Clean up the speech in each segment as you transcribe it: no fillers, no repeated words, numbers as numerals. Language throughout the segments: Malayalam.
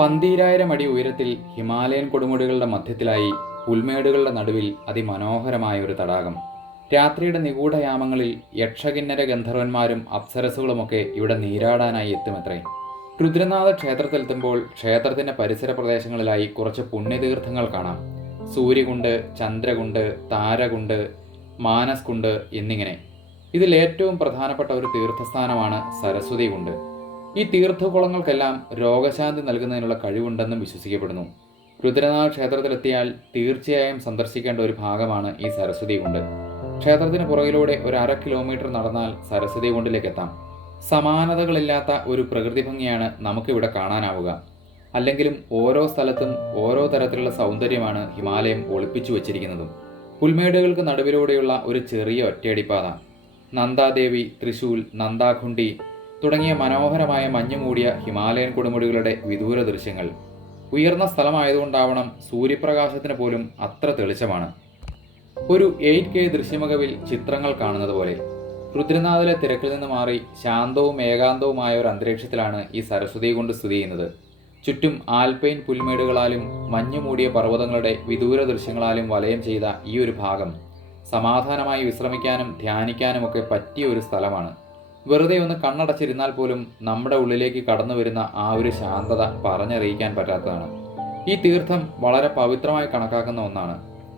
12000 അടി ഉയരത്തിൽ ഹിമാലയൻ കൊടുമുടികളുടെ മധ്യത്തിലായി പുൽമേടുകളുടെ നടുവിൽ അതിമനോഹരമായ ഒരു തടാകം. രാത്രിയുടെ നിഗൂഢയാമങ്ങളിൽ യക്ഷകിന്നര ഗന്ധർവന്മാരും അപ്സരസുകളുമൊക്കെ ഇവിടെ നീരാടാനായി എത്തുമത്രേ. രുദ്രനാഥ ക്ഷേത്രത്തിലെത്തുമ്പോൾ ക്ഷേത്രത്തിന്റെ പരിസര പ്രദേശങ്ങളിലായി കുറച്ച് പുണ്യതീർത്ഥങ്ങൾ കാണാം. സൂര്യകുണ്ട്, ചന്ദ്രകുണ്ട്, താരകുണ്ട്, മാനസ്കുണ്ട് എന്നിങ്ങനെ. ഇതിൽ ഏറ്റവും പ്രധാനപ്പെട്ട ഒരു തീർത്ഥസ്ഥാനമാണ് സരസ്വതി കുണ്ട്. ഈ തീർത്ഥകുളങ്ങൾക്കെല്ലാം രോഗശാന്തി നൽകുന്നതിനുള്ള കഴിവുണ്ടെന്നും വിശ്വസിക്കപ്പെടുന്നു. രുദ്രനാഥ ക്ഷേത്രത്തിലെത്തിയാൽ തീർച്ചയായും സന്ദർശിക്കേണ്ട ഒരു ഭാഗമാണ് ഈ സരസ്വതി കുണ്ട്. ക്ഷേത്രത്തിന് പുറകിലൂടെ ഒരു 1/2 കിലോമീറ്റർ നടന്നാൽ സരസ്വതി കുണ്ടിലേക്ക് എത്താം. സമാനതകളില്ലാത്ത ഒരു പ്രകൃതി ഭംഗിയാണ് നമുക്കിവിടെ കാണാനാവുക. അല്ലെങ്കിലും ഓരോ സ്ഥലത്തും ഓരോ തരത്തിലുള്ള സൗന്ദര്യമാണ് ഹിമാലയം ഒളിപ്പിച്ചു വച്ചിരിക്കുന്നതും. പുൽമേടുകൾക്ക് നടുവിലൂടെയുള്ള ഒരു ചെറിയ ഒറ്റയടിപ്പാത, നന്ദാദേവി, ത്രിശൂൽ, നന്ദാഖുണ്ടി തുടങ്ങിയ മനോഹരമായ മഞ്ഞുമൂടിയ ഹിമാലയൻ കൊടുമുടികളുടെ വിദൂര ദൃശ്യങ്ങൾ. ഉയർന്ന സ്ഥലമായതുകൊണ്ടാവണം സൂര്യപ്രകാശത്തിന് പോലും അത്ര തെളിച്ചമാണ്. ഒരു 8K ദൃശ്യമകവിൽ ചിത്രങ്ങൾ കാണുന്നത് പോലെ. രുദ്രനാഥിലെ തിരക്കിൽ നിന്ന് മാറി ശാന്തവും ഏകാന്തവുമായ ഒരു അന്തരീക്ഷത്തിലാണ് ഈ സരസ്വതി കുണ്ട് സ്ഥിതി ചെയ്യുന്നത്. ചുറ്റും ആൽപൈൻ പുൽമേടുകളാലും മഞ്ഞുമൂടിയ പർവ്വതങ്ങളുടെ വിദൂര ദൃശ്യങ്ങളാലും വലയം ചെയ്ത ഈ ഒരു ഭാഗം സമാധാനമായി വിശ്രമിക്കാനും ധ്യാനിക്കാനുമൊക്കെ പറ്റിയ ഒരു സ്ഥലമാണ്. വെറുതെ ഒന്ന് കണ്ണടച്ചിരുന്നാൽ പോലും നമ്മുടെ ഉള്ളിലേക്ക് കടന്നു വരുന്ന ആ ഒരു ശാന്തത പറഞ്ഞറിയിക്കാൻ പറ്റാത്തതാണ്. ഈ തീർത്ഥം വളരെ പവിത്രമായി കണക്കാക്കുന്ന ഒന്നാണ്.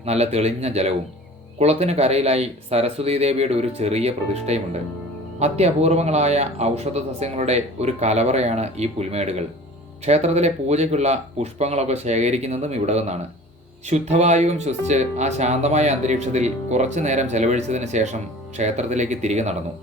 നല്ല തെളിഞ്ഞ ജലവും. കുളത്തിന് കരയിലായി സരസ്വതി ദേവിയുടെ ഒരു ചെറിയ പ്രതിഷ്ഠയുമുണ്ട്. അത്യപൂർവങ്ങളായ ഔഷധ സസ്യങ്ങളുടെ ഒരു കലവറയാണ് ഈ പുൽമേടുകൾ. ക്ഷേത്രത്തിലെ പൂജയ്ക്കുള്ള പുഷ്പങ്ങളൊക്കെ ശേഖരിക്കുന്നതും ഇവിടെ നിന്നാണ്. ശുദ്ധവായുവും ശ്വസിച്ച് ആ ശാന്തമായ അന്തരീക്ഷത്തിൽ കുറച്ചു നേരം ചെലവഴിച്ചതിന് ശേഷം ക്ഷേത്രത്തിലേക്ക് തിരികെ നടന്നു.